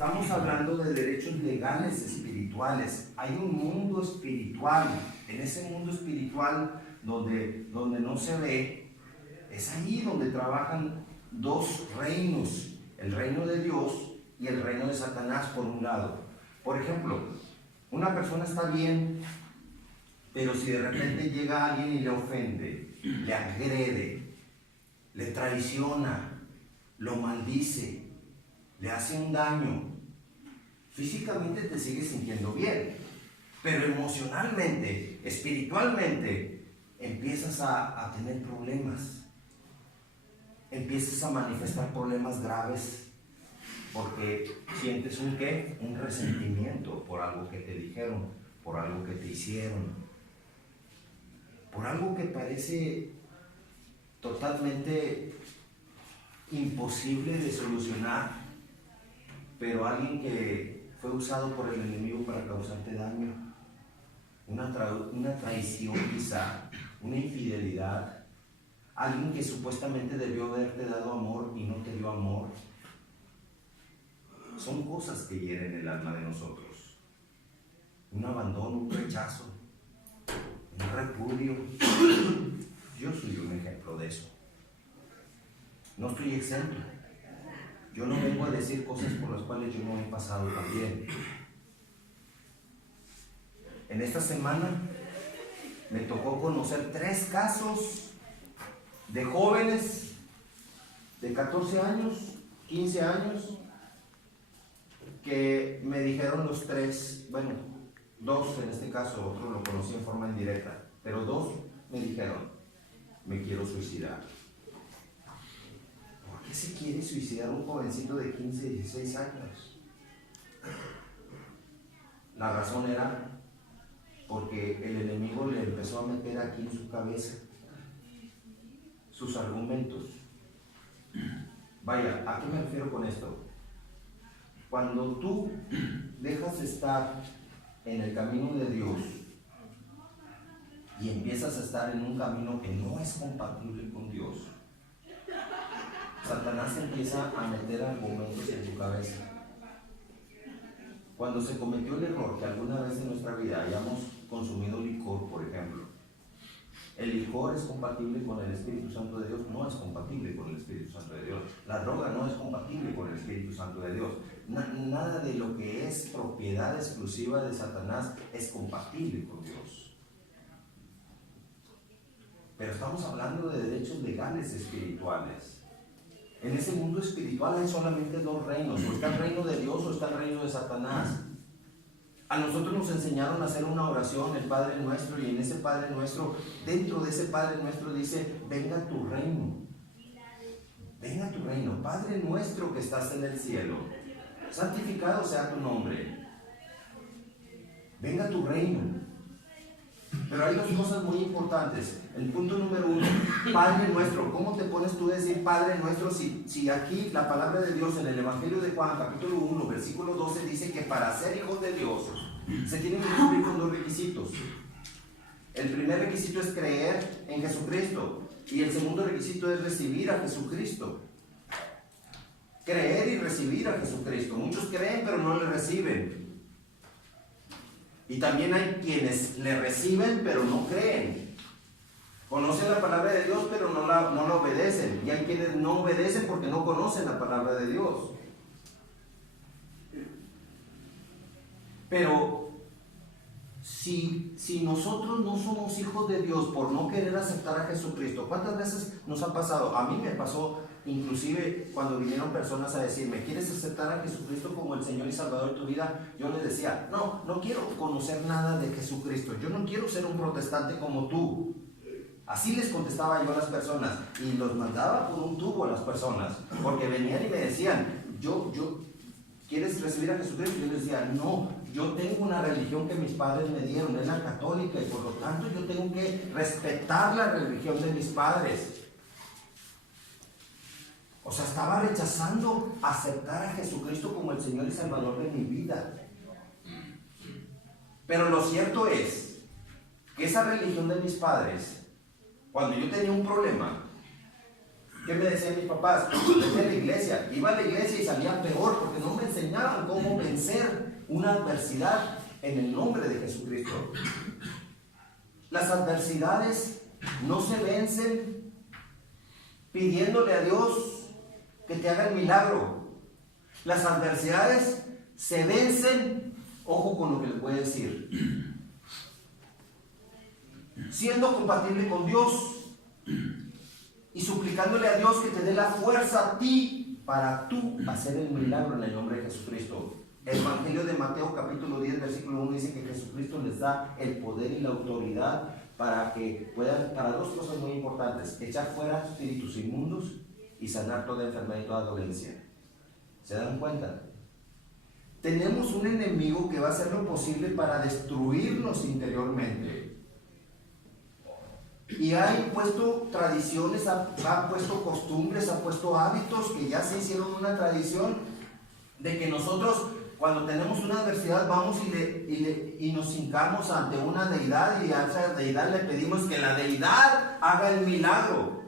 Estamos hablando de derechos legales espirituales. Hay un mundo espiritual. En ese mundo espiritual donde no se ve, es ahí donde trabajan dos reinos, el reino de Dios y el reino de Satanás por un lado. Por ejemplo, una persona está bien, pero si de repente llega alguien y le ofende, le agrede, le traiciona, lo maldice, le hace un daño, físicamente te sigues sintiendo bien, pero emocionalmente, espiritualmente, empiezas a tener problemas, empiezas a manifestar problemas graves, porque sientes un ¿qué? Un resentimiento por algo que te dijeron, por algo que te hicieron, por algo que parece totalmente imposible de solucionar, pero alguien que fue usado por el enemigo para causarte daño, una traición quizá, una infidelidad, alguien que supuestamente debió haberte dado amor y no te dio amor. Son cosas que hieren el alma de nosotros. Un abandono, un rechazo, un repudio. Yo soy un ejemplo de eso. No estoy exento. Yo no vengo a decir cosas por las cuales yo no he pasado también. En esta semana me tocó conocer 3 casos de jóvenes de 14 años, 15 años, que me dijeron los 3, bueno, 2 en este caso, otro lo conocí en forma indirecta, pero 2 me dijeron, me quiero suicidar. ¿Por qué se quiere suicidar un jovencito de 15, 16 años? La razón era porque el enemigo le empezó a meter aquí en su cabeza sus argumentos. Vaya, ¿a qué me refiero con esto? Cuando tú dejas de estar en el camino de Dios y empiezas a estar en un camino que no es compatible con Dios, Satanás empieza a meter argumentos en tu cabeza. Cuando se cometió el error que alguna vez en nuestra vida hayamos consumido licor, por ejemplo, el licor es compatible con el Espíritu Santo de Dios, no es compatible con el Espíritu Santo de Dios. La droga no es compatible con el Espíritu Santo de Dios. Nada de lo que es propiedad exclusiva de Satanás es compatible con Dios. Pero estamos hablando de derechos legales espirituales. En ese mundo espiritual hay solamente 2 reinos, o está el reino de Dios o está el reino de Satanás. A nosotros nos enseñaron a hacer una oración, el Padre Nuestro, y en ese Padre Nuestro, dentro de ese Padre Nuestro dice, venga tu reino. Venga tu reino. Padre Nuestro que estás en el cielo, santificado sea tu nombre. Venga tu reino. Pero hay 2 cosas muy importantes. El punto número 1, Padre Nuestro. ¿Cómo te pones tú a decir Padre Nuestro si aquí la palabra de Dios en el Evangelio de Juan, capítulo 1, versículo 12, dice que para ser hijos de Dios se tienen que cumplir con 2 requisitos? El primer requisito es creer en Jesucristo y el segundo requisito es recibir a Jesucristo. Creer y recibir a Jesucristo. Muchos creen pero no le reciben. Y también hay quienes le reciben pero no creen. Conocen la palabra de Dios pero no la obedecen. Y hay quienes no obedecen porque no conocen la palabra de Dios. Pero si nosotros no somos hijos de Dios por no querer aceptar a Jesucristo, ¿cuántas veces nos ha pasado? A mí me pasó, inclusive cuando vinieron personas a decirme, ¿quieres aceptar a Jesucristo como el Señor y Salvador de tu vida? Yo les decía, no quiero conocer nada de Jesucristo, yo no quiero ser un protestante como tú. Así les contestaba yo a las personas y los mandaba por un tubo a las personas, porque venían y me decían, ¿quieres recibir a Jesucristo? Y yo les decía, no, yo tengo una religión que mis padres me dieron, es la católica, y por lo tanto yo tengo que respetar la religión de mis padres. O sea, estaba rechazando aceptar a Jesucristo como el Señor y Salvador de mi vida. Pero lo cierto es que esa religión de mis padres, cuando yo tenía un problema, ¿qué me decían mis papás? Vete a la iglesia. Iba a la iglesia y salía peor porque no me enseñaban cómo una adversidad en el nombre de Jesucristo. Las adversidades no se vencen pidiéndole a Dios que te haga el milagro. Las adversidades se vencen, ojo con lo que les voy a decir, siendo compatible con Dios y suplicándole a Dios que te dé la fuerza a ti para tú hacer el milagro en el nombre de Jesucristo. El Evangelio de Mateo capítulo 10 versículo 1 dice que Jesucristo les da el poder y la autoridad para que puedan, para dos cosas muy importantes: echar fuera espíritus inmundos y sanar toda enfermedad y toda dolencia. ¿Se dan cuenta? Tenemos un enemigo que va a hacer lo posible para destruirnos interiormente. Y ha puesto tradiciones, ha puesto costumbres, ha puesto hábitos que ya se hicieron una tradición de que nosotros, cuando tenemos una adversidad, vamos y nos hincamos ante una deidad y a esa deidad le pedimos que la deidad haga el milagro.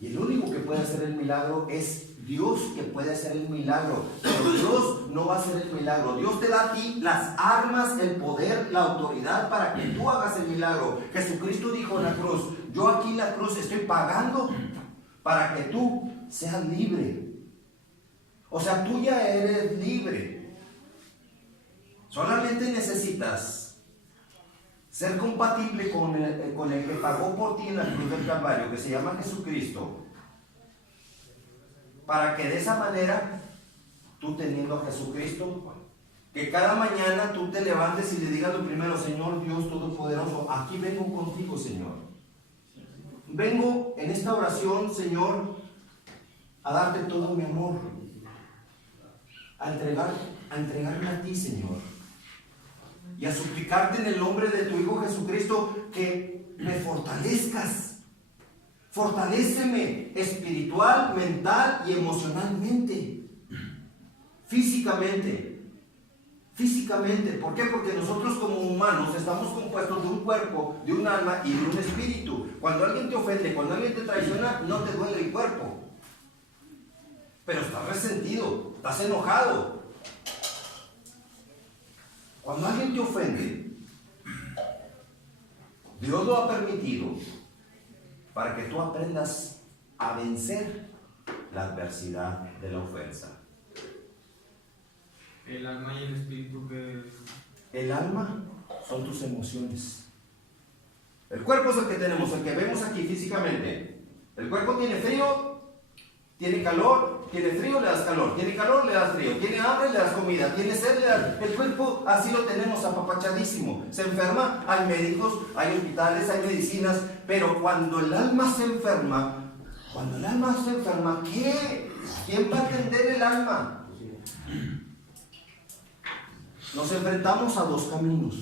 Y el único que puede hacer el milagro es Dios, que puede hacer el milagro. Pero Dios no va a hacer el milagro. Dios te da a ti las armas, el poder, la autoridad para que tú hagas el milagro. Jesucristo dijo en la cruz: yo aquí en la cruz estoy pagando para que tú seas libre. O sea, tú ya eres libre. Solamente necesitas ser compatible con el que pagó por ti en la cruz del Calvario, que se llama Jesucristo, para que de esa manera, tú teniendo a Jesucristo, que cada mañana tú te levantes y le digas lo primero: Señor Dios Todopoderoso, aquí vengo contigo, Señor. Vengo en esta oración, Señor, a darte todo mi amor, a entregarme a ti, Señor, y a suplicarte en el nombre de tu Hijo Jesucristo que me fortalezcas. Fortaléceme espiritual, mental y emocionalmente, físicamente. ¿Por qué? Porque nosotros como humanos estamos compuestos de un cuerpo, de un alma y de un espíritu. Cuando alguien te ofende, cuando alguien te traiciona, no te duele el cuerpo, pero estás resentido, estás enojado. Cuando alguien te ofende, Dios lo ha permitido para que tú aprendas a vencer la adversidad de la ofensa. El alma y el espíritu, que el alma son tus emociones. El cuerpo es el que tenemos, el que vemos aquí físicamente. El cuerpo tiene frío, tiene calor, tiene frío, le das calor, tiene calor, le das frío, tiene hambre, le das comida, tiene sed, le das... El cuerpo así lo tenemos apapachadísimo. Se enferma, hay médicos, hay hospitales, hay medicinas, pero cuando el alma se enferma, ¿qué? ¿Quién va a atender el alma? Nos enfrentamos a dos caminos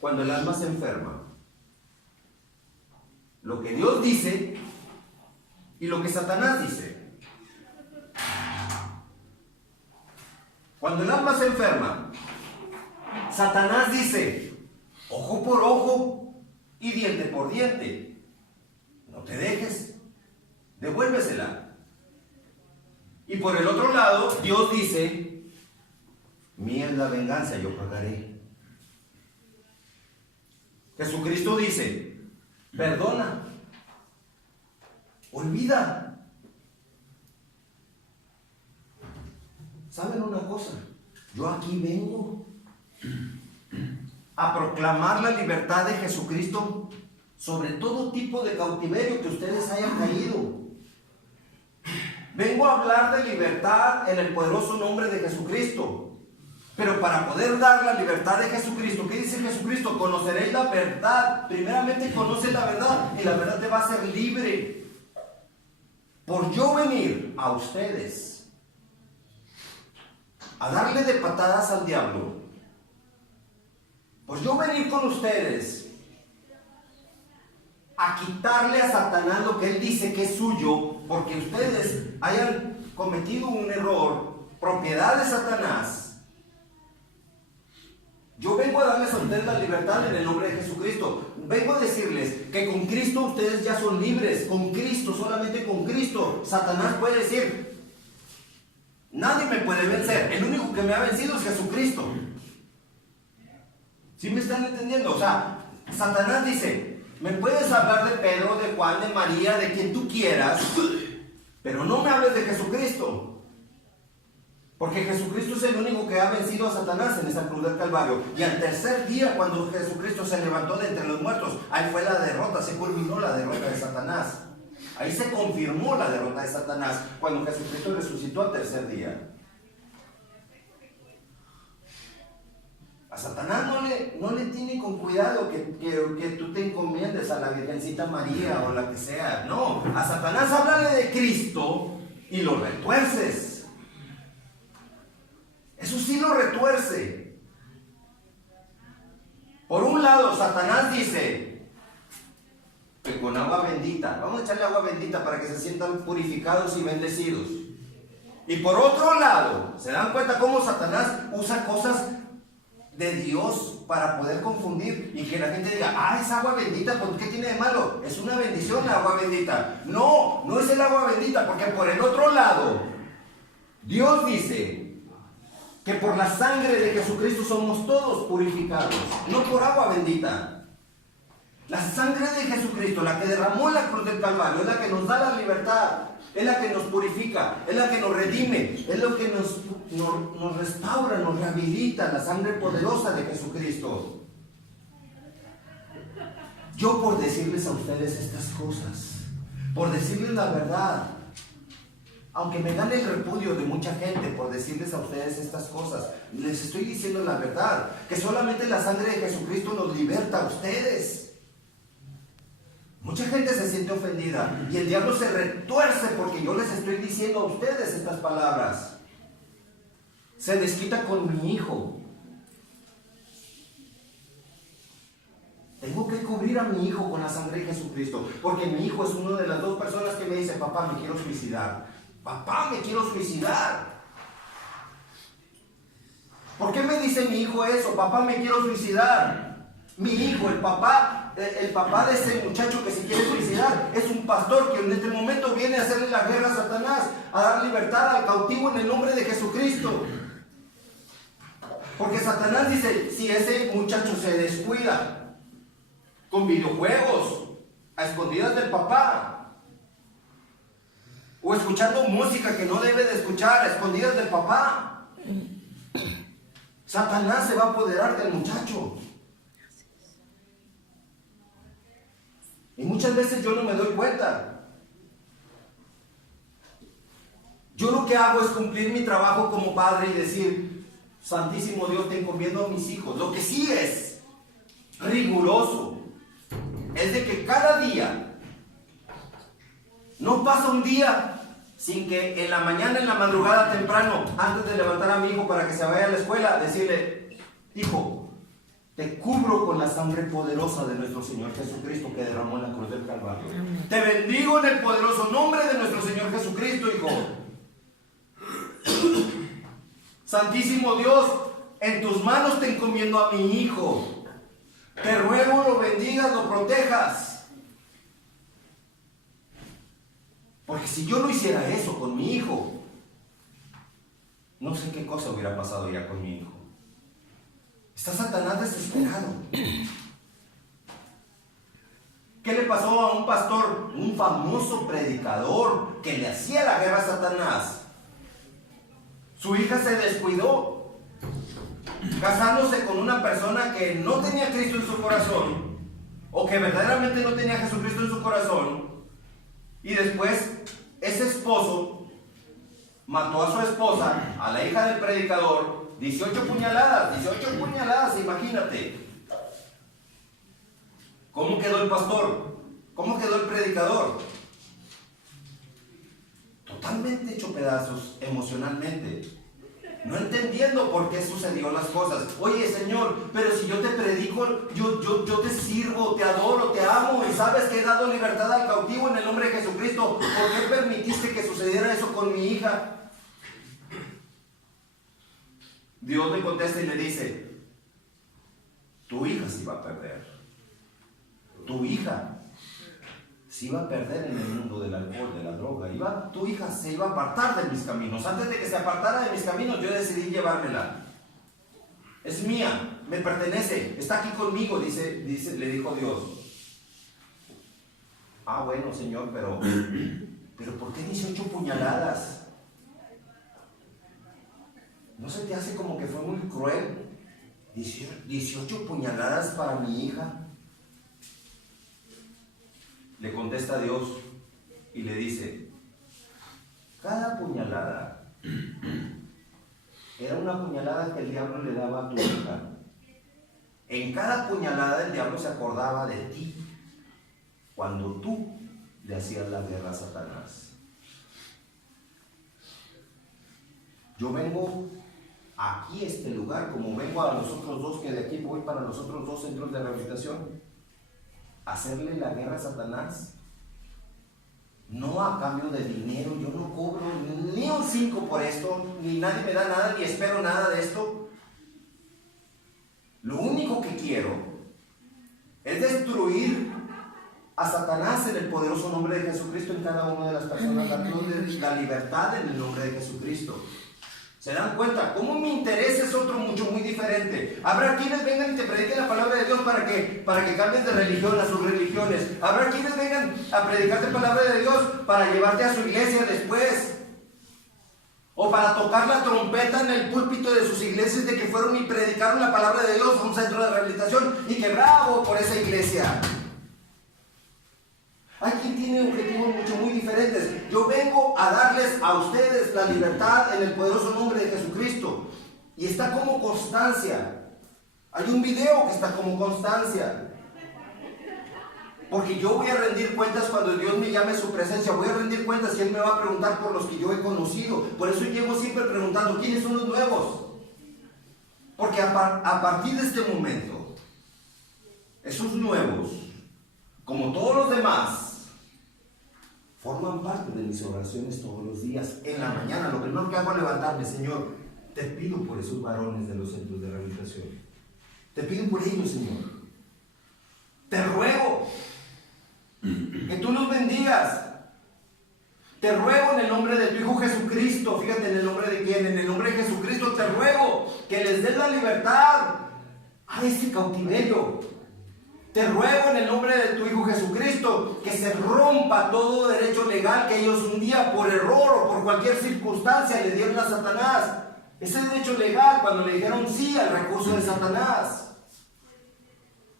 cuando el alma se enferma: lo que Dios dice y lo que Satanás dice. Cuando el alma se enferma, Satanás dice: ojo por ojo y diente por diente, no te dejes, devuélvesela. Y por el otro lado, Dios dice: mía es la venganza, yo pagaré. Jesucristo dice: perdona, olvida. ¿Saben una cosa? Yo aquí vengo a proclamar la libertad de Jesucristo sobre todo tipo de cautiverio que ustedes hayan caído. Vengo a hablar de libertad en el poderoso nombre de Jesucristo. Pero para poder dar la libertad de Jesucristo, ¿qué dice Jesucristo? Conoceréis la verdad. Primeramente conoce la verdad y la verdad te va a hacer libre. Por yo venir a ustedes a darle de patadas al diablo, por yo venir con ustedes a quitarle a Satanás lo que él dice que es suyo, porque ustedes hayan cometido un error, propiedad de Satanás. Yo vengo a darles a ustedes la libertad en el nombre de Jesucristo. Vengo a decirles que con Cristo ustedes ya son libres. Con Cristo, solamente con Cristo. Satanás puede decir: nadie me puede puede vencer. El único que me ha vencido es Jesucristo. ¿Sí me están entendiendo? O sea, Satanás dice, me puedes hablar de Pedro, de Juan, de María, de quien tú quieras, pero no me hables de Jesucristo. Porque Jesucristo es el único que ha vencido a Satanás en esa cruz del Calvario. Y al tercer día, cuando Jesucristo se levantó de entre los muertos, ahí fue la derrota, se culminó la derrota de Satanás. Ahí se confirmó la derrota de Satanás, cuando Jesucristo resucitó al tercer día. A Satanás no le tiene con cuidado que tú te encomiendes a la Virgencita María o la que sea. No, a Satanás háblale de Cristo y lo retuerces. Eso sí lo retuerce. Por un lado, Satanás dice que con agua bendita, vamos a echarle agua bendita para que se sientan purificados y bendecidos. Y por otro lado, ¿se dan cuenta cómo Satanás usa cosas de Dios para poder confundir y que la gente diga, es agua bendita, ¿por qué tiene de malo? Es una bendición la agua bendita. No, no es el agua bendita, porque por el otro lado, Dios dice que por la sangre de Jesucristo somos todos purificados, no por agua bendita. La sangre de Jesucristo, la que derramó en la cruz del Calvario, es la que nos da la libertad, es la que nos purifica, es la que nos redime, es lo que nos restaura, nos rehabilita, la sangre poderosa de Jesucristo. Yo por decirles a ustedes estas cosas, por decirles la verdad, aunque me gane el repudio de mucha gente por decirles a ustedes estas cosas, les estoy diciendo la verdad, que solamente la sangre de Jesucristo los liberta a ustedes. Mucha gente se siente ofendida y el diablo se retuerce porque yo les estoy diciendo a ustedes estas palabras. Se desquita con mi hijo. Tengo que cubrir a mi hijo con la sangre de Jesucristo, porque mi hijo es una de las dos personas que me dice, papá, me quiero suicidar. Papá, me quiero suicidar. ¿Por qué me dice mi hijo eso? Papá, me quiero suicidar. Mi hijo, el papá de ese muchacho que se quiere suicidar, es un pastor que en este momento viene a hacerle la guerra a Satanás, a dar libertad al cautivo en el nombre de Jesucristo. Porque Satanás dice, si ese muchacho se descuida con videojuegos, a escondidas del papá, o escuchando música que no debe de escuchar a escondidas del papá, Satanás se va a apoderar del muchacho. Y muchas veces yo no me doy cuenta. Yo lo que hago es cumplir mi trabajo como padre y decir, Santísimo Dios, te encomiendo a mis hijos. Lo que sí es riguroso es de que cada día no pasa un día sin que en la mañana, en la madrugada temprano, antes de levantar a mi hijo para que se vaya a la escuela, decirle, hijo, te cubro con la sangre poderosa de nuestro Señor Jesucristo que derramó en la cruz del Calvario. Te bendigo en el poderoso nombre de nuestro Señor Jesucristo, hijo. Santísimo Dios, en tus manos te encomiendo a mi hijo. Te ruego lo bendigas, lo protejas. Porque si yo no hiciera eso con mi hijo, no sé qué cosa hubiera pasado ya con mi hijo. Está Satanás desesperado. ¿Qué le pasó a un pastor, un famoso predicador que le hacía la guerra a Satanás? Su hija se descuidó, casándose con una persona que no tenía a Cristo en su corazón, o que verdaderamente no tenía a Jesucristo en su corazón. Y después ese esposo mató a su esposa, a la hija del predicador, 18 puñaladas, imagínate. ¿Cómo quedó el pastor? ¿Cómo quedó el predicador? Totalmente hecho pedazos emocionalmente, no entendiendo por qué sucedieron las cosas. Oye, Señor, pero si yo te predico, yo te sirvo, te adoro, te amo, y sabes que he dado libertad al cautivo en el nombre de Jesucristo. ¿Por qué permitiste que sucediera eso con mi hija? Dios le contesta y le dice, tu hija se va a perder. Tu hija se iba a perder en el mundo del alcohol, de la droga. Tu hija se iba a apartar de mis caminos. Antes de que se apartara de mis caminos, yo decidí llevármela. Es mía, me pertenece, está aquí conmigo, le dijo Dios. Ah, bueno, Señor, pero ¿por qué 18 puñaladas? ¿No se te hace como que fue muy cruel? 18 puñaladas para mi hija. Le contesta Dios y le dice, cada puñalada era una puñalada que el diablo le daba a tu hija. En cada puñalada el diablo se acordaba de ti cuando tú le hacías la guerra a Satanás. Yo vengo aquí a este lugar, como vengo a los otros dos, que de aquí voy para los otros 2 centros de rehabilitación, a hacerle la guerra a Satanás. No a cambio de dinero, yo no cobro ni un 5 por esto, ni nadie me da nada, ni espero nada de esto. Lo único que quiero es destruir a Satanás en el poderoso nombre de Jesucristo en cada una de las personas, darles la libertad en el nombre de Jesucristo. ¿Se dan cuenta? Como mi interés es otro muy diferente. Habrá quienes vengan y te prediquen la palabra de Dios para que cambies de religión a sus religiones. Habrá quienes vengan a predicarte la palabra de Dios para llevarte a su iglesia después. O para tocar la trompeta en el púlpito de sus iglesias de que fueron y predicaron la palabra de Dios a un centro de rehabilitación y que bravo por esa iglesia. Hay quien tiene objetivos muy diferentes. Yo vengo a darles a ustedes la libertad en el poderoso nombre de Jesucristo. Y está como constancia. Hay un video que está como constancia. Porque yo voy a rendir cuentas cuando Dios me llame a su presencia. Voy a rendir cuentas y Él me va a preguntar por los que yo he conocido. Por eso llego siempre preguntando, ¿quiénes son los nuevos? Porque a partir de este momento, esos nuevos, como todos los demás, forman parte de mis oraciones todos los días. En la mañana, lo primero que hago es levantarme, Señor, te pido por esos varones de los centros de rehabilitación. Te pido por ellos, Señor. Te ruego que tú los bendigas. Te ruego en el nombre de tu Hijo Jesucristo. Fíjate, ¿en el nombre de quién? En el nombre de Jesucristo te ruego que les des la libertad a ese cautiverio. Te ruego en el nombre de tu Hijo Jesucristo que se rompa todo derecho legal que ellos un día por error o por cualquier circunstancia le dieron a Satanás. Ese derecho legal cuando le dijeron sí al recurso de Satanás.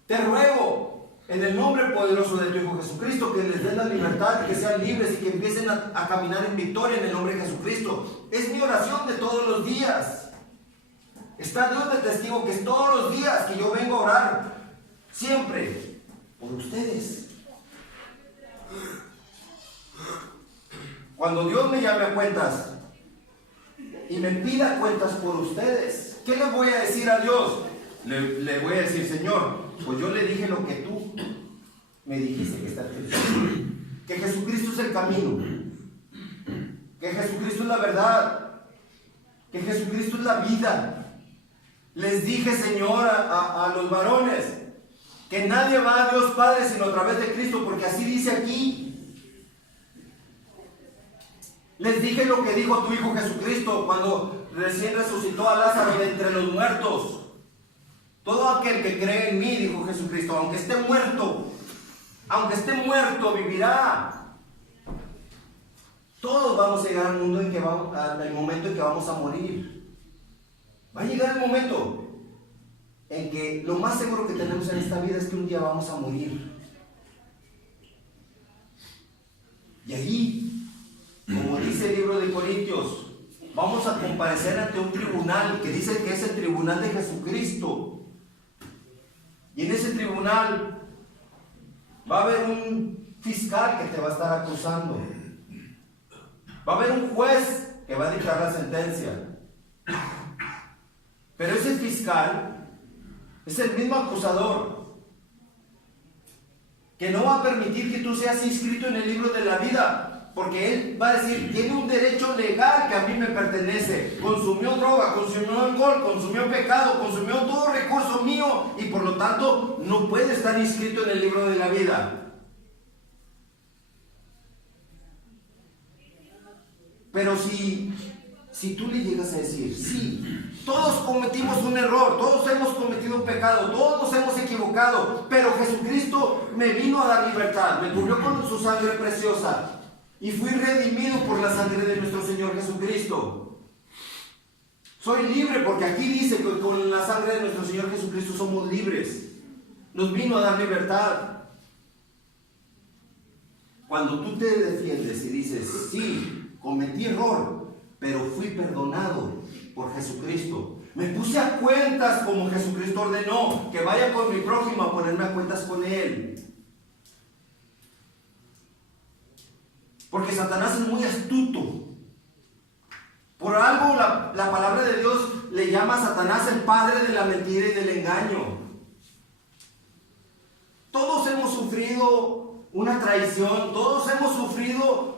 Te ruego en el nombre poderoso de tu Hijo Jesucristo que les den la libertad y que sean libres y que empiecen a caminar en victoria en el nombre de Jesucristo. Es mi oración de todos los días. Está Dios de testigo que es todos los días que yo vengo a orar. Siempre por ustedes. Cuando Dios me llame a cuentas y me pida cuentas por ustedes, ¿qué le voy a decir a Dios? Le voy a decir, Señor, pues yo le dije lo que tú me dijiste que está escrito. Que Jesucristo es el camino, que Jesucristo es la verdad, que Jesucristo es la vida. Les dije, Señor, a los varones, que nadie va a Dios Padre sino a través de Cristo, porque así dice aquí. Les dije lo que dijo tu Hijo Jesucristo cuando recién resucitó a Lázaro de entre los muertos. Todo aquel que cree en mí, dijo Jesucristo, aunque esté muerto, vivirá. Todos vamos a llegar al mundo al momento en que vamos a morir. Va a llegar el momento en que lo más seguro que tenemos en esta vida es que un día vamos a morir. Y allí, como dice el libro de Corintios, vamos a comparecer ante un tribunal que dice que es el tribunal de Jesucristo. Y en ese tribunal va a haber un fiscal que te va a estar acusando. Va a haber un juez que va a dictar la sentencia. Pero ese fiscal es el mismo acusador que no va a permitir que tú seas inscrito en el libro de la vida, porque él va a decir, tiene un derecho legal que a mí me pertenece. Consumió droga, consumió alcohol, consumió pecado, consumió todo recurso mío y por lo tanto no puede estar inscrito en el libro de la vida. Pero si tú le llegas a decir, sí, todos cometimos un error, todos hemos cometido un pecado, todos nos hemos equivocado, pero Jesucristo me vino a dar libertad, me cubrió con su sangre preciosa y fui redimido por la sangre de nuestro Señor Jesucristo. Soy libre porque aquí dice que con la sangre de nuestro Señor Jesucristo somos libres. Nos vino a dar libertad. Cuando tú te defiendes y dices, sí, cometí error, pero fui perdonado por Jesucristo. Me puse a cuentas como Jesucristo ordenó, que vaya con mi prójimo a ponerme a cuentas con él. Porque Satanás es muy astuto. Por algo la palabra de Dios le llama a Satanás el padre de la mentira y del engaño. Todos hemos sufrido una traición, todos hemos sufrido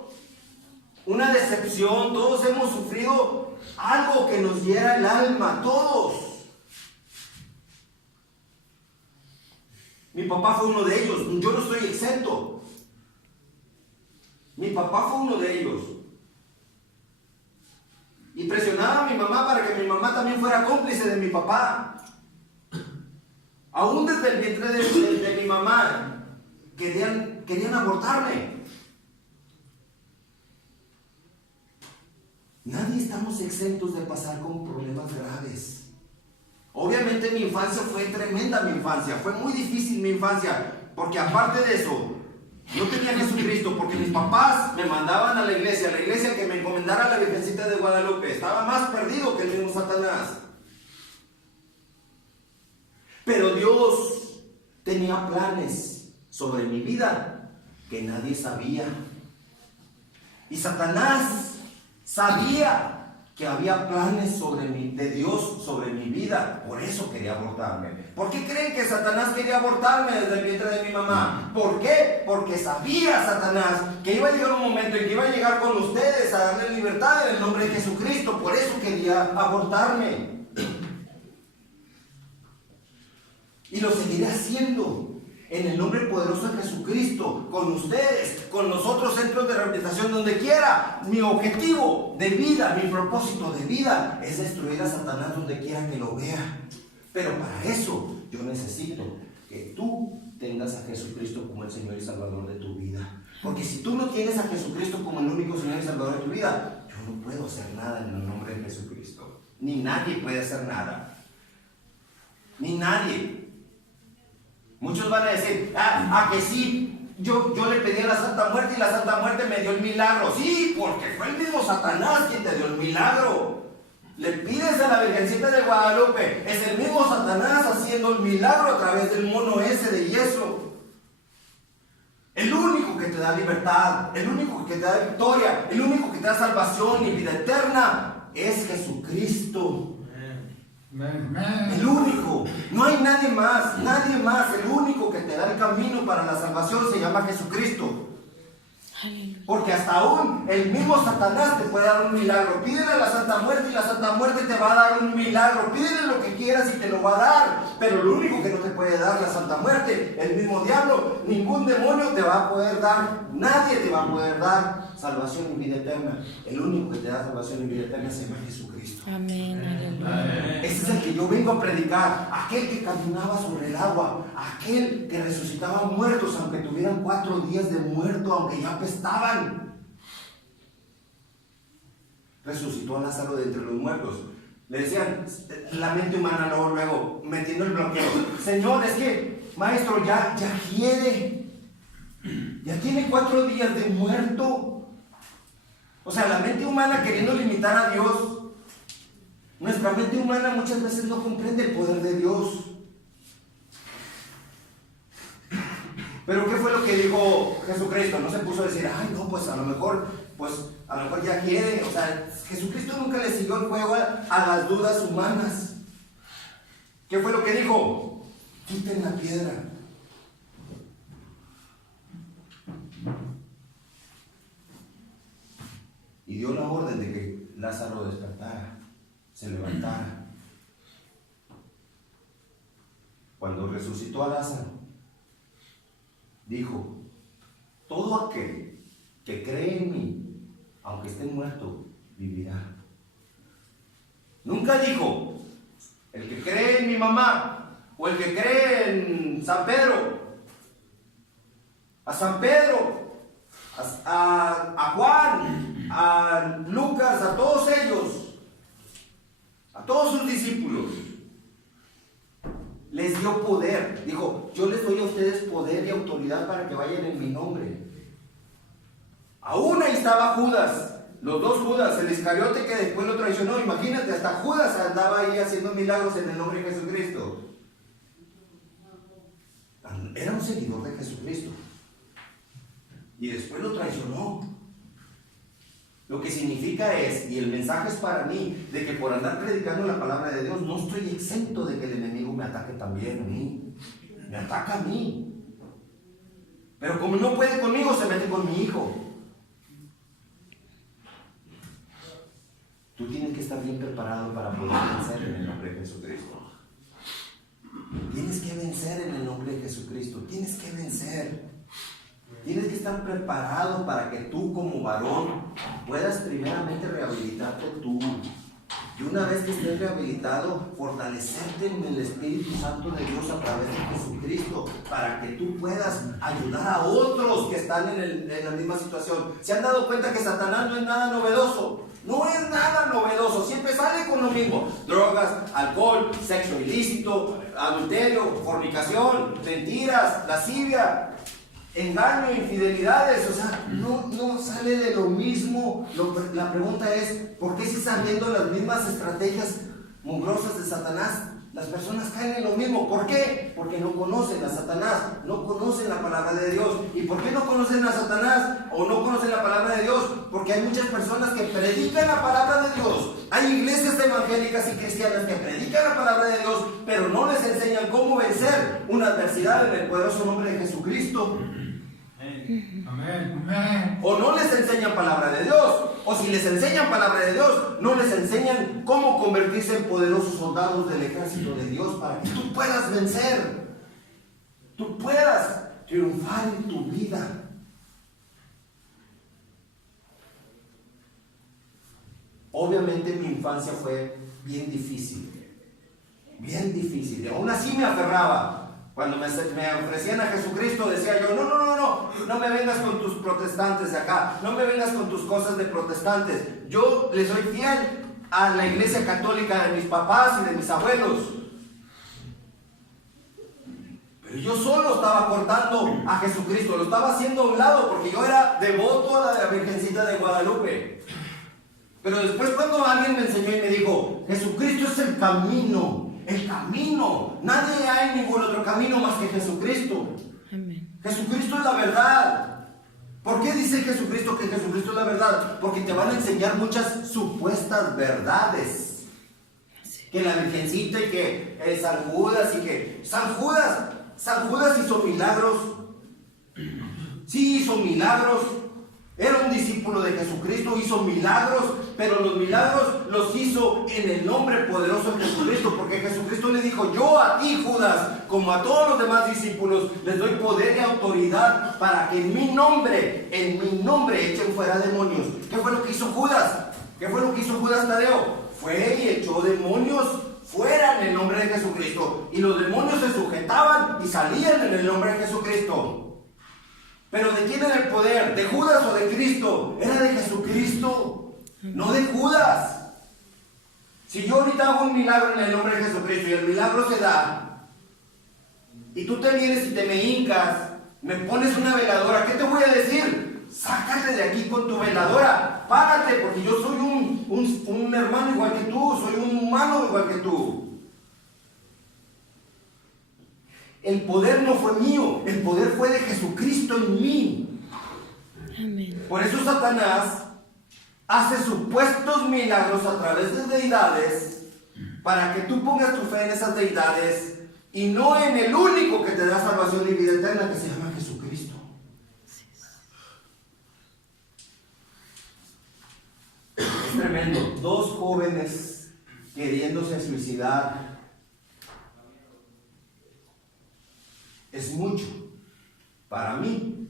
una decepción, todos hemos sufrido algo que nos hiera el alma, todos. Mi papá fue uno de ellos, yo no estoy exento. Mi papá fue uno de ellos. Y presionaba a mi mamá para que mi mamá también fuera cómplice de mi papá. Aún desde el vientre de mi mamá querían abortarme. Nadie estamos exentos de pasar con problemas graves. Obviamente mi infancia fue tremenda, fue muy difícil mi infancia, porque aparte de eso, no tenía Jesucristo, porque mis papás me mandaban a la iglesia que me encomendara a la Virgencita de Guadalupe. Estaba más perdido que el mismo Satanás. Pero Dios tenía planes sobre mi vida que nadie sabía. Y Satanás sabía que había planes de Dios sobre mi vida. Por eso quería abortarme. ¿Por qué creen que Satanás quería abortarme desde el vientre de mi mamá? ¿Por qué? Porque sabía Satanás que iba a llegar un momento en que iba a llegar con ustedes a darle libertad en el nombre de Jesucristo. Por eso quería abortarme. Y lo seguiré haciendo en el nombre poderoso de Jesucristo, con ustedes, con los otros centros de rehabilitación, donde quiera. Mi objetivo de vida, mi propósito de vida es destruir a Satanás donde quiera que lo vea. Pero para eso yo necesito que tú tengas a Jesucristo como el Señor y Salvador de tu vida. Porque si tú no tienes a Jesucristo como el único Señor y Salvador de tu vida, yo no puedo hacer nada en el nombre de Jesucristo. Ni nadie puede hacer nada. Ni nadie. Muchos van a decir, que sí, yo le pedí a la Santa Muerte y la Santa Muerte me dio el milagro. Sí, porque fue el mismo Satanás quien te dio el milagro. Le pides a la Virgencita de Guadalupe, es el mismo Satanás haciendo el milagro a través del mono ese de yeso. El único que te da libertad, el único que te da victoria, el único que te da salvación y vida eterna es Jesucristo. El único, no hay nadie más, el único que te da el camino para la salvación se llama Jesucristo. Porque hasta aún el mismo Satanás te puede dar un milagro. Pídele a la Santa Muerte y la Santa Muerte te va a dar un milagro. Pídele lo que quieras y te lo va a dar. Pero lo único que no te puede dar la Santa Muerte, el mismo diablo, ningún demonio te va a poder dar, nadie te va a poder dar salvación y vida eterna. El único que te da salvación y vida eterna se llama Jesucristo. Amén, aleluya. Ese es el que yo vengo a predicar, aquel que caminaba sobre el agua, aquel que resucitaba muertos aunque tuvieran 4 días de muerto, aunque ya apestaban. Resucitó a Lázaro de entre los muertos. Le decían, la mente humana luego metiendo el bloqueo. Señor, es que, maestro, ya tiene 4 días de muerto. O sea, la mente humana queriendo limitar a Dios. Nuestra mente humana muchas veces no comprende el poder de Dios. Pero ¿qué fue lo que dijo Jesucristo? No se puso a decir, pues a lo mejor ya quiere. O sea, Jesucristo nunca le siguió el juego a las dudas humanas. ¿Qué fue lo que dijo? Quiten la piedra. Y dio la orden de que Lázaro despertara, se levantara. Cuando resucitó a Lázaro, dijo, todo aquel que cree en mí, aunque esté muerto, vivirá. Nunca dijo, el que cree en mi mamá, o el que cree en San Pedro, a San Pedro, a Juan, a Lucas, a todos ellos, a todos sus discípulos, les dio poder. Dijo, yo les doy a ustedes poder y autoridad para que vayan en mi nombre. Aún ahí estaba Judas, los dos Judas, el Iscariote que después lo traicionó. Imagínate, hasta Judas andaba ahí haciendo milagros en el nombre de Jesucristo. Era un seguidor de Jesucristo. Y después lo traicionó. Lo que significa es, y el mensaje es para mí, de que por andar predicando la palabra de Dios, no estoy exento de que el enemigo me ataque también a mí. Me ataca a mí. Pero como no puede conmigo, se mete con mi hijo. Tú tienes que estar bien preparado para poder vencer en el nombre de Jesucristo. Tienes que vencer en el nombre de Jesucristo. Tienes que vencer. Tienes que estar preparado para que tú como varón puedas primeramente rehabilitarte tú. Y una vez que estés rehabilitado, fortalecerte en el Espíritu Santo de Dios a través de Jesucristo, para que tú puedas ayudar a otros que están en la misma situación. ¿Se han dado cuenta que Satanás no es nada novedoso? No es nada novedoso, siempre sale con lo mismo: drogas, alcohol, sexo ilícito, adulterio, fornicación, mentiras, lascivia, engaño, infidelidades. O sea, no sale de lo mismo. La pregunta es, ¿por qué si están viendo las mismas estrategias mugrosas de Satanás, las personas caen en lo mismo? ¿Por qué? Porque no conocen a Satanás, no conocen la palabra de Dios. ¿Y por qué no conocen a Satanás o no conocen la palabra de Dios? Porque hay muchas personas que predican la palabra de Dios. Hay iglesias evangélicas y cristianas que predican la palabra de Dios, pero no les enseñan cómo vencer una adversidad en el poderoso nombre de Jesucristo. Amén. Amén. O no les enseñan palabra de Dios, o si les enseñan palabra de Dios, no les enseñan cómo convertirse en poderosos soldados del ejército de Dios para que tú puedas vencer, tú puedas triunfar en tu vida. Obviamente mi infancia fue bien difícil, y aún así me aferraba. Cuando me ofrecían a Jesucristo, decía yo, no me vengas con tus protestantes de acá, no me vengas con tus cosas de protestantes. Yo le soy fiel a la iglesia católica de mis papás y de mis abuelos. Pero yo solo estaba cortando a Jesucristo, lo estaba haciendo a un lado, porque yo era devoto a la Virgencita de Guadalupe. Pero después, cuando alguien me enseñó y me dijo, Jesucristo es el camino, nadie hay ningún otro camino más que Jesucristo. Amén. Jesucristo es la verdad. ¿Por qué dice Jesucristo que Jesucristo es la verdad? Porque te van a enseñar muchas supuestas verdades. Que la Virgencita y que San Judas y que San Judas hizo milagros. Sí, hizo milagros. Era un discípulo de Jesucristo, hizo milagros, pero los milagros los hizo en el nombre poderoso de Jesucristo, porque Jesucristo le dijo, yo a ti, Judas, como a todos los demás discípulos, les doy poder y autoridad para que en mi nombre echen fuera demonios. ¿Qué fue lo que hizo Judas? ¿Qué fue lo que hizo Judas Tadeo? Fue y echó demonios fuera en el nombre de Jesucristo, y los demonios se sujetaban y salían en el nombre de Jesucristo. Pero ¿de quién era el poder? ¿De Judas o de Cristo? Era de Jesucristo, no de Judas. Si yo ahorita hago un milagro en el nombre de Jesucristo y el milagro se da, y tú te vienes y te me hincas, me pones una veladora, ¿qué te voy a decir? Sácate de aquí con tu veladora, párate, porque yo soy un hermano igual que tú, soy un humano igual que tú. El poder no fue mío, el poder fue de Jesucristo en mí. Amén. Por eso Satanás hace supuestos milagros a través de deidades, para que tú pongas tu fe en esas deidades y no en el único que te da salvación y vida eterna, que se llama Jesucristo. Es tremendo. 2 jóvenes queriéndose suicidar. Es mucho para mí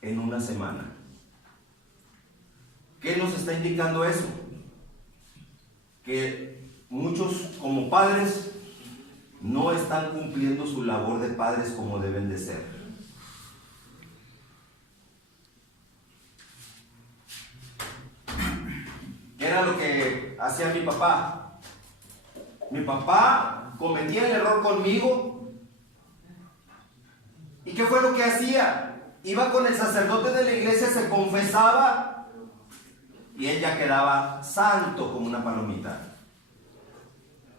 en una semana. ¿Qué nos está indicando eso? que muchos como padres no están cumpliendo su labor de padres como deben de ser. ¿Qué era lo que hacía mi papá? Mi papá cometía el error conmigo. ¿Y qué fue lo que hacía? Iba con el sacerdote de la iglesia, se confesaba y él ya quedaba santo como una palomita.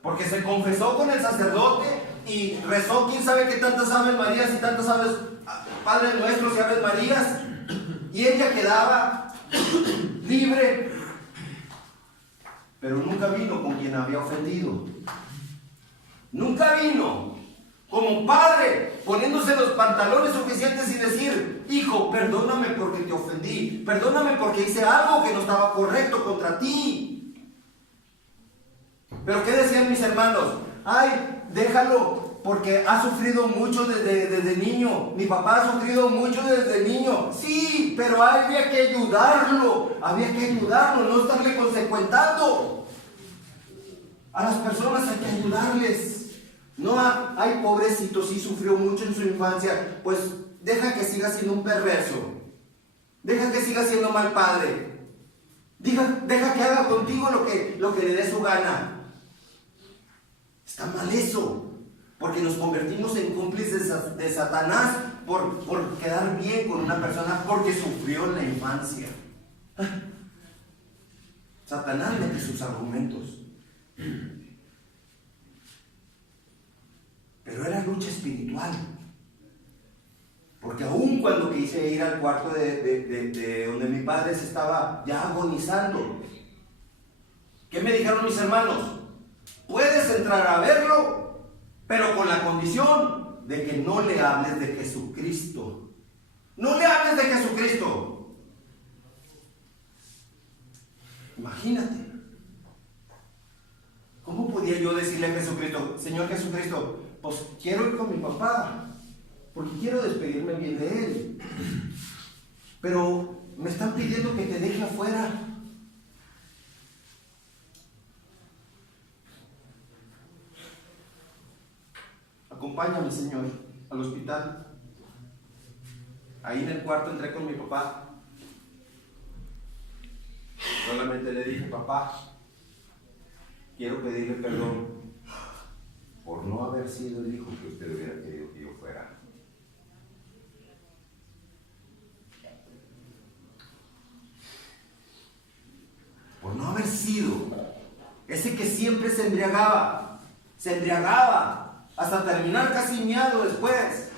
Porque se confesó con el sacerdote y rezó quién sabe qué tantas Aves Marías y tantas Aves Padres Nuestros y Aves Marías, y él ya quedaba libre. Pero nunca vino con quien había ofendido. Nunca vino como padre poniéndose los pantalones suficientes y decir: hijo, perdóname porque te ofendí, perdóname porque hice algo que no estaba correcto contra ti. Pero ¿qué decían mis hermanos? Ay, déjalo, porque ha sufrido mucho desde niño. Mi papá ha sufrido mucho desde niño. Sí, pero había que ayudarlo, no estarle consecuentando. A las personas hay que ayudarles. No, ay, pobrecito, sí sufrió mucho en su infancia. Pues deja que siga siendo un perverso. Deja que siga siendo mal padre. Deja que haga contigo lo que le dé su gana. Está mal eso, porque nos convertimos en cómplices de Satanás por quedar bien con una persona porque sufrió en la infancia. Satanás mete sus argumentos. Pero era lucha espiritual. Porque aún cuando quise ir al cuarto de donde mi padre se estaba ya agonizando, ¿qué me dijeron mis hermanos? Puedes entrar a verlo, pero con la condición de que no le hables de Jesucristo. No le hables de Jesucristo. Imagínate. ¿Cómo podía yo decirle a Jesucristo: Señor Jesucristo, pues quiero ir con mi papá, porque quiero despedirme bien de él, pero me están pidiendo que te deje afuera? Acompáñame, Señor, al hospital. Ahí en el cuarto entré con mi papá. Solamente le dije: papá, quiero pedirle perdón por no haber sido el hijo que usted hubiera querido que yo fuera. Por no haber sido ese que siempre se embriagaba hasta terminar casi miado después.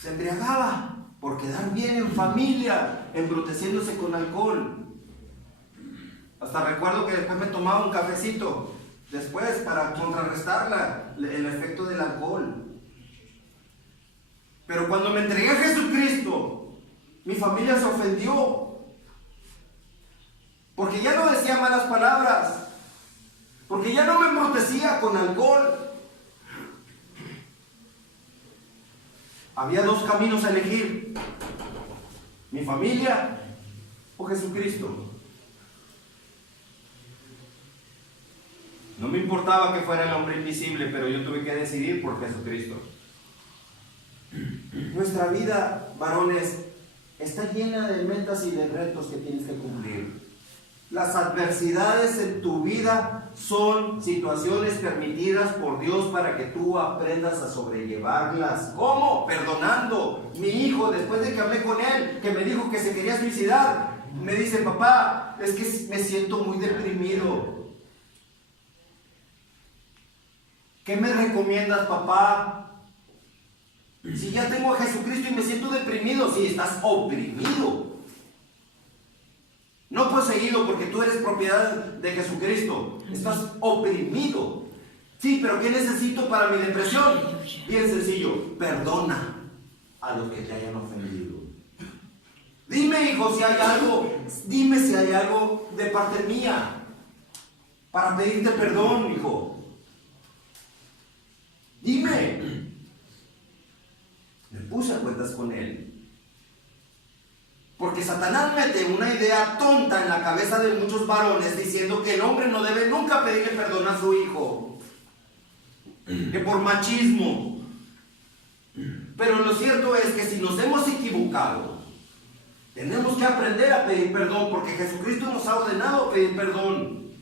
Se embriagaba por quedar bien en familia, embruteciéndose con alcohol. Hasta recuerdo que después me tomaba un cafecito después para contrarrestar el efecto del alcohol. Pero cuando me entregué a Jesucristo, mi familia se ofendió, porque ya no decía malas palabras, porque ya no me embrutecía con alcohol. Había dos caminos a elegir: mi familia o Jesucristo. No me importaba que fuera el hombre invisible, pero yo tuve que decidir por Jesucristo. Nuestra vida, varones, está llena de metas y de retos que tienes que cumplir. Las adversidades en tu vida son situaciones permitidas por Dios para que tú aprendas a sobrellevarlas. ¿Cómo? Perdonando. Mi hijo, después de que hablé con él, que me dijo que se quería suicidar, me dice: papá, es que me siento muy deprimido. ¿Qué me recomiendas, papá? Si ya tengo a Jesucristo y me siento deprimido. Sí, estás oprimido. No poseído, porque tú eres propiedad de Jesucristo. Estás oprimido. Sí, pero ¿qué necesito para mi depresión? Bien sencillo: perdona a los que te hayan ofendido. Dime, hijo, si hay algo. Dime si hay algo de parte mía para pedirte perdón, hijo. Dime. Me puse a cuentas con él. Porque Satanás mete una idea tonta en la cabeza de muchos varones diciendo que el hombre no debe nunca pedirle perdón a su hijo, que por machismo. Pero lo cierto es que si nos hemos equivocado, tenemos que aprender a pedir perdón, porque Jesucristo nos ha ordenado pedir perdón.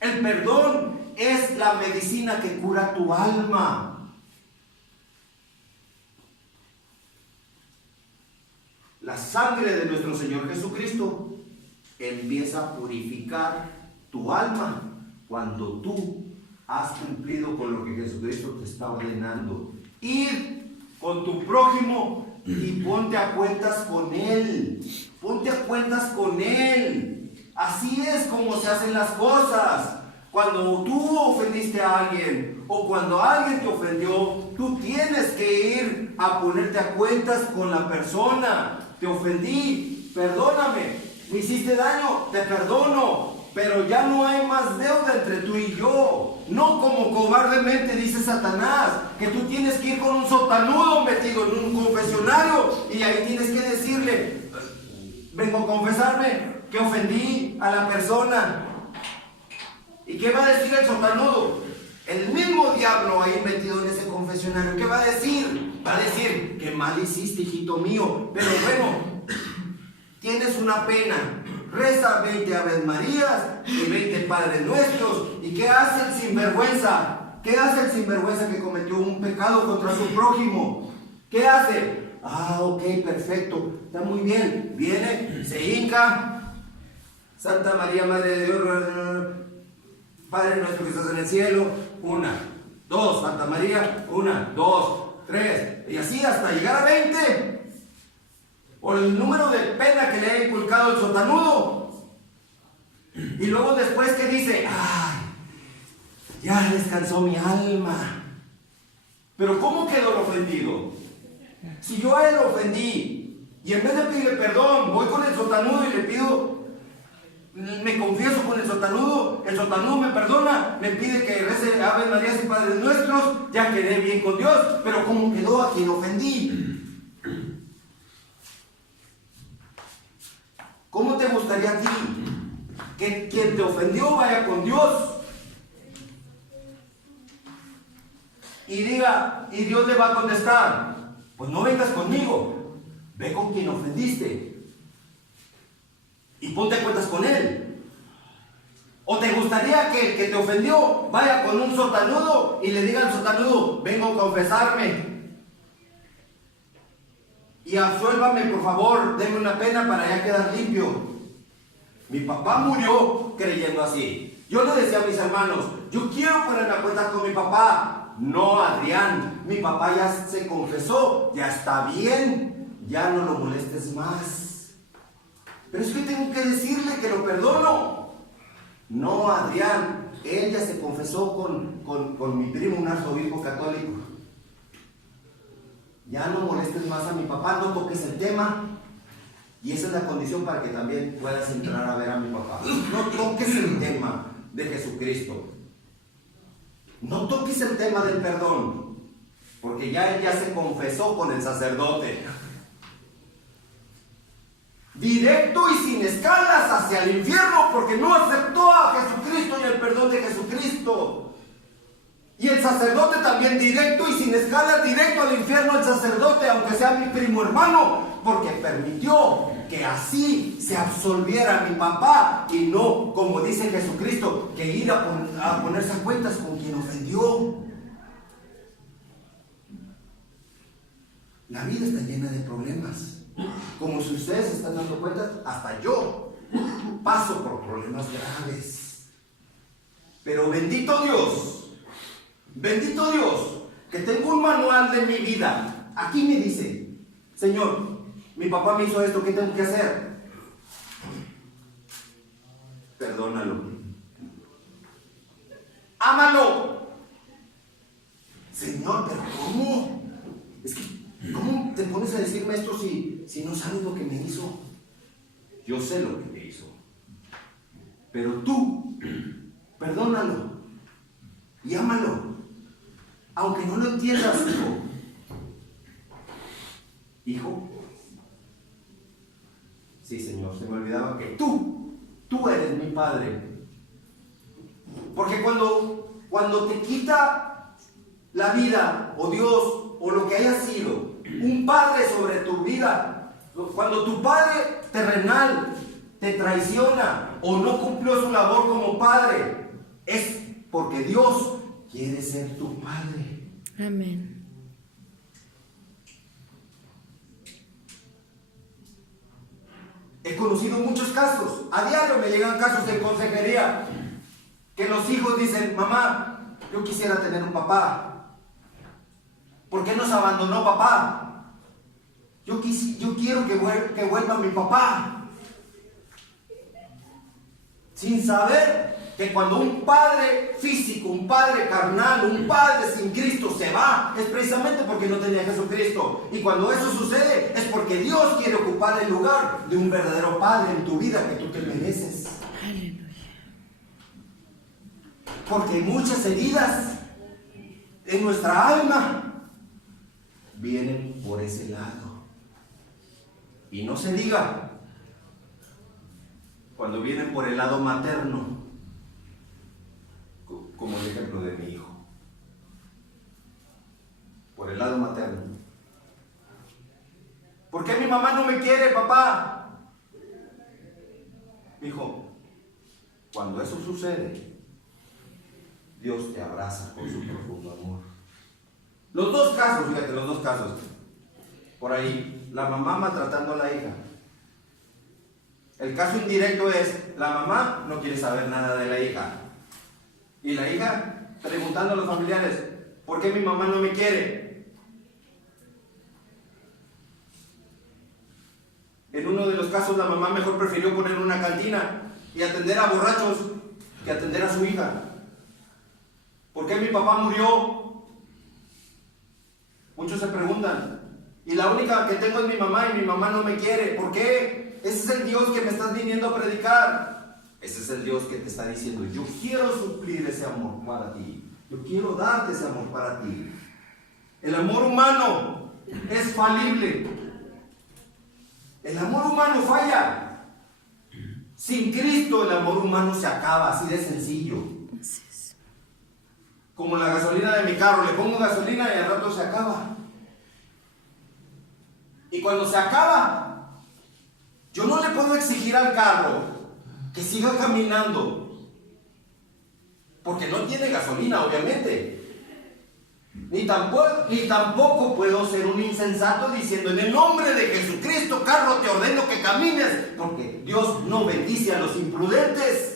El perdón es la medicina que cura tu alma. La sangre de nuestro Señor Jesucristo empieza a purificar tu alma cuando tú has cumplido con lo que Jesucristo te está ordenando. Ir con tu prójimo y ponte a cuentas con él. Ponte a cuentas con él. Así es como se hacen las cosas. Cuando tú ofendiste a alguien o cuando alguien te ofendió, tú tienes que ir a ponerte a cuentas con la persona. Te ofendí, perdóname. Me hiciste daño, te perdono. Pero ya no hay más deuda entre tú y yo. No como cobardemente dice Satanás, que tú tienes que ir con un sotanudo metido en un confesionario y ahí tienes que decirle: vengo a confesarme que ofendí a la persona. ¿Y qué va a decir el sotanudo? El mismo diablo ahí metido en ese confesionario. ¿Qué va a decir? Va a decir: qué mal hiciste, hijito mío. Pero bueno, tienes una pena. Reza 20 Aves Marías y 20 Padres Nuestros. ¿Y qué hace el sinvergüenza? ¿Qué hace el sinvergüenza que cometió un pecado contra su prójimo? ¿Qué hace? Ah, ok, perfecto, está muy bien. Viene, se hinca. Santa María, Madre de Dios, Padre nuestro que estás en el cielo. 1, 2, Santa María. 1, 2, 3. Y así hasta llegar a 20. O el número de pena que le ha inculcado el sotanudo. Y luego después que dice: ay, ya descansó mi alma. Pero ¿cómo quedó el ofendido? Si yo a él ofendí y en vez de pedirle perdón voy con el sotanudo y le pido, me confieso con el sotanudo me perdona, me pide que rece Ave María y Padres Nuestros, ya quedé bien con Dios. Pero ¿cómo quedó a quien ofendí? ¿Cómo te gustaría a ti que quien te ofendió vaya con Dios y diga, y Dios le va a contestar: pues no vengas conmigo, ve con quien ofendiste y ponte a cuentas con él? ¿O te gustaría que el que te ofendió vaya con un sotanudo y le diga al sotanudo: vengo a confesarme y absuélvame, por favor, denme una pena para ya quedar limpio? Mi papá murió creyendo así. Yo le decía a mis hermanos: yo quiero ponerme a cuentas con mi papá. No, Adrián, mi papá ya se confesó, ya está bien, ya no lo molestes más. Pero es que tengo que decirle que lo perdono. No, Adrián, él ya se confesó con mi primo, un arzobispo católico. Ya no molestes más a mi papá, no toques el tema. Y esa es la condición para que también puedas entrar a ver a mi papá. No toques el tema de Jesucristo. No toques el tema del perdón, porque ya él ya se confesó con el sacerdote. Directo y sin escalas hacia el infierno, porque no aceptó a Jesucristo y el perdón de Jesucristo. Y el sacerdote también directo y sin escalas, directo al infierno el sacerdote, aunque sea mi primo hermano, porque permitió que así se absolviera a mi papá y no, como dice Jesucristo, que ir a ponerse a cuentas con quien ofendió. La vida está llena de problemas. Como si ustedes se están dando cuenta, hasta yo paso por problemas graves. Pero bendito Dios, que tengo un manual de mi vida. Aquí me dice: Señor, mi papá me hizo esto, ¿qué tengo que hacer? Perdónalo. Ámalo. Señor, pero ¿cómo? Es que, ¿cómo te pones a decirme esto si no sabes lo que me hizo? Yo sé lo que me hizo. Pero tú, perdónalo y ámalo. Aunque no lo entiendas, hijo. Hijo, Sí, Señor, se me olvidaba que tú eres mi Padre. Porque cuando te quita la vida, o Dios, o lo que haya sido, un padre sobre tu vida, cuando tu padre terrenal te traiciona o no cumplió su labor como padre, es porque Dios quiere ser tu padre. Amén. He conocido muchos casos, a diario me llegan casos de consejería, que los hijos dicen: mamá, yo quisiera tener un papá. ¿Por qué nos abandonó papá? Yo quiero que vuelva mi papá. Sin saber que cuando un padre físico, un padre carnal, un padre sin Cristo se va, es precisamente porque no tenía a Jesucristo. Y cuando eso sucede, es porque Dios quiere ocupar el lugar de un verdadero padre en tu vida que tú te mereces. Aleluya. Porque muchas heridas en nuestra alma vienen por ese lado. Y no se diga cuando vienen por el lado materno, como el ejemplo de mi hijo. Por el lado materno. ¿Por qué mi mamá no me quiere, papá? Hijo, cuando eso sucede, Dios te abraza con su profundo amor. Los dos casos, fíjate, los dos casos. Por ahí, la mamá maltratando a la hija. El caso indirecto es, la mamá no quiere saber nada de la hija. Y la hija preguntando a los familiares: ¿por qué mi mamá no me quiere? En uno de los casos, la mamá mejor prefirió poner una cantina y atender a borrachos que atender a su hija. ¿Por qué mi papá murió? Muchos se preguntan. Y la única que tengo es mi mamá, y mi mamá no me quiere. ¿Por qué? Ese es el Dios que me estás viniendo a predicar. Ese es el Dios que te está diciendo: yo quiero suplir ese amor para ti. Yo quiero darte ese amor para ti. El amor humano es falible. El amor humano falla. Sin Cristo el amor humano se acaba, así de sencillo. Como la gasolina de mi carro, le pongo gasolina y al rato se acaba. Y cuando se acaba, yo no le puedo exigir al carro que siga caminando, porque no tiene gasolina, obviamente. Ni tampoco puedo ser un insensato diciendo: en el nombre de Jesucristo, carro, te ordeno que camines, porque Dios no bendice a los imprudentes.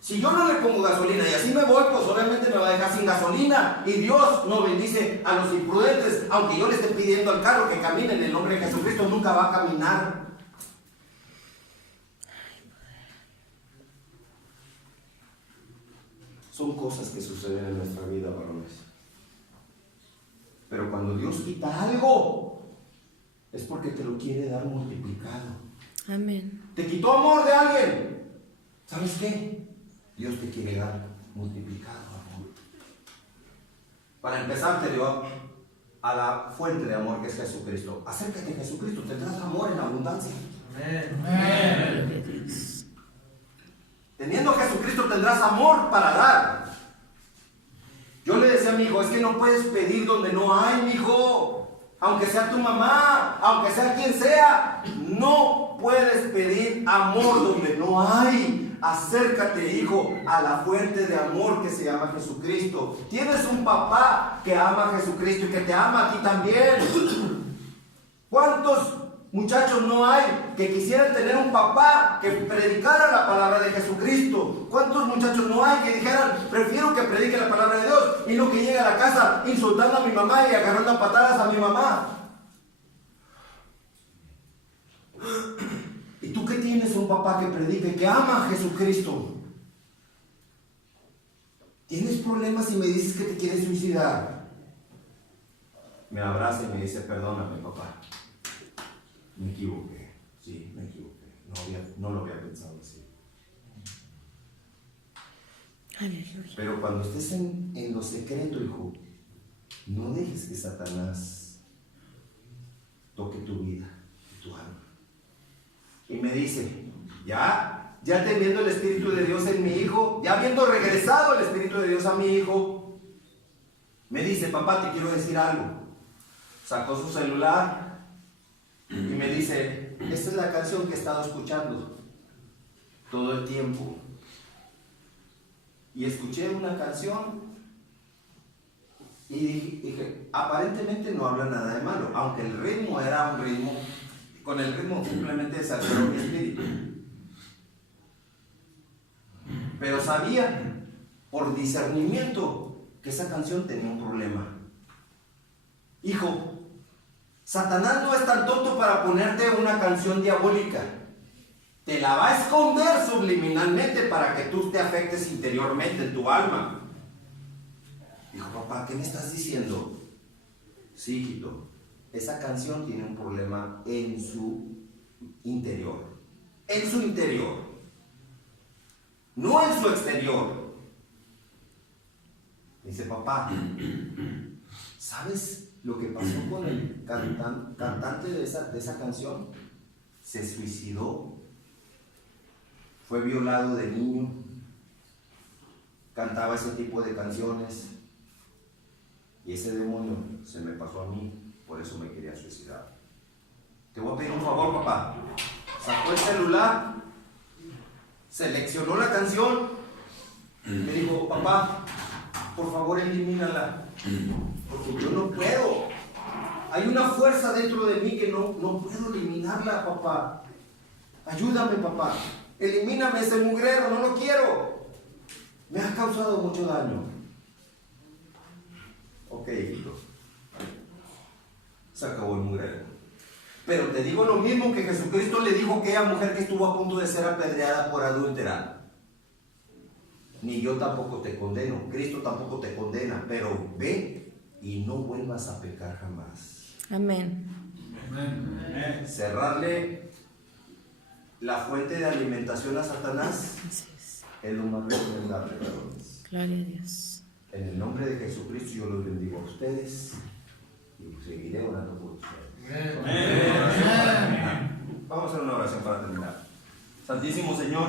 Si yo no le pongo gasolina y así me voy, pues obviamente me va a dejar sin gasolina. Y Dios no bendice a los imprudentes. Aunque yo le esté pidiendo al carro que camine en el nombre de Jesucristo, nunca va a caminar. Son cosas que suceden en nuestra vida, varones. Pero cuando Dios quita algo, es porque te lo quiere dar multiplicado. Amén. Te quitó amor de alguien. ¿Sabes qué? Dios te quiere dar multiplicado amor. Para empezar, te dio a la fuente de amor que es Jesucristo. Acércate a Jesucristo, tendrás amor en abundancia. Amén. Teniendo a Jesucristo tendrás amor para dar. Yo le decía a mi hijo: es que no puedes pedir donde no hay, mi hijo. Aunque sea tu mamá, aunque sea quien sea, no puedes pedir amor donde no hay. Acércate, hijo, a la fuente de amor que se llama Jesucristo. Tienes un papá que ama a Jesucristo y que te ama a ti también. ¿Cuántos muchachos no hay que quisieran tener un papá que predicara la palabra de Jesucristo? ¿Cuántos muchachos no hay que dijeran: prefiero que predique la palabra de Dios y no que llegue a la casa insultando a mi mamá y agarrando a patadas a mi mamá? ¿Y tú qué tienes? Un papá que predique, que ama a Jesucristo. ¿Tienes problemas y me dices que te quieres suicidar? Me abraza y me dice: perdóname, papá. Me equivoqué. Sí, me equivoqué. No lo había pensado así. Aleluya. Pero cuando estés en lo secreto, hijo, no dejes que Satanás toque tu vida y tu alma. Y me dice, ya teniendo el Espíritu de Dios en mi hijo, ya habiendo regresado el Espíritu de Dios a mi hijo, me dice, papá, te quiero decir algo. Sacó su celular y me dice, esta es la canción que he estado escuchando todo el tiempo. Y escuché una canción y dije, aparentemente no habla nada de malo, aunque el ritmo era un ritmo, con el ritmo simplemente desafió mi espíritu. Pero sabía por discernimiento que esa canción tenía un problema. Hijo, Satanás no es tan tonto para ponerte una canción diabólica. Te la va a esconder subliminalmente para que tú te afectes interiormente en tu alma. Dijo, papá, ¿qué me estás diciendo? Sí, hijito, esa canción tiene un problema en su interior. En su interior. No en su exterior. Dice, papá, ¿sabes lo que pasó con el cantante de esa canción? Se suicidó. Fue violado de niño. Cantaba ese tipo de canciones. Y ese demonio se me pasó a mí. Por eso me quería suicidar. Te voy a pedir un favor, papá. Sacó el celular, seleccionó la canción, me dijo, papá, por favor elimínala, porque yo no puedo. Hay una fuerza dentro de mí que no puedo eliminarla, papá. Ayúdame, papá. Elimíname ese mugrero, no lo quiero. Me ha causado mucho daño. Ok, hijito. Se acabó el mugrero. Pero te digo lo mismo que Jesucristo le dijo a aquella mujer que estuvo a punto de ser apedreada por adúltera. Ni yo tampoco te condeno, Cristo tampoco te condena, pero ve y no vuelvas a pecar jamás. Amén. Amén. Cerrarle la fuente de alimentación a Satanás Así es. es lo más recomendable, varones. Gloria a Dios. En el nombre de Jesucristo yo los bendigo a ustedes y seguiré orando por ustedes. Amén. Vamos a hacer una oración para terminar. Santísimo Señor,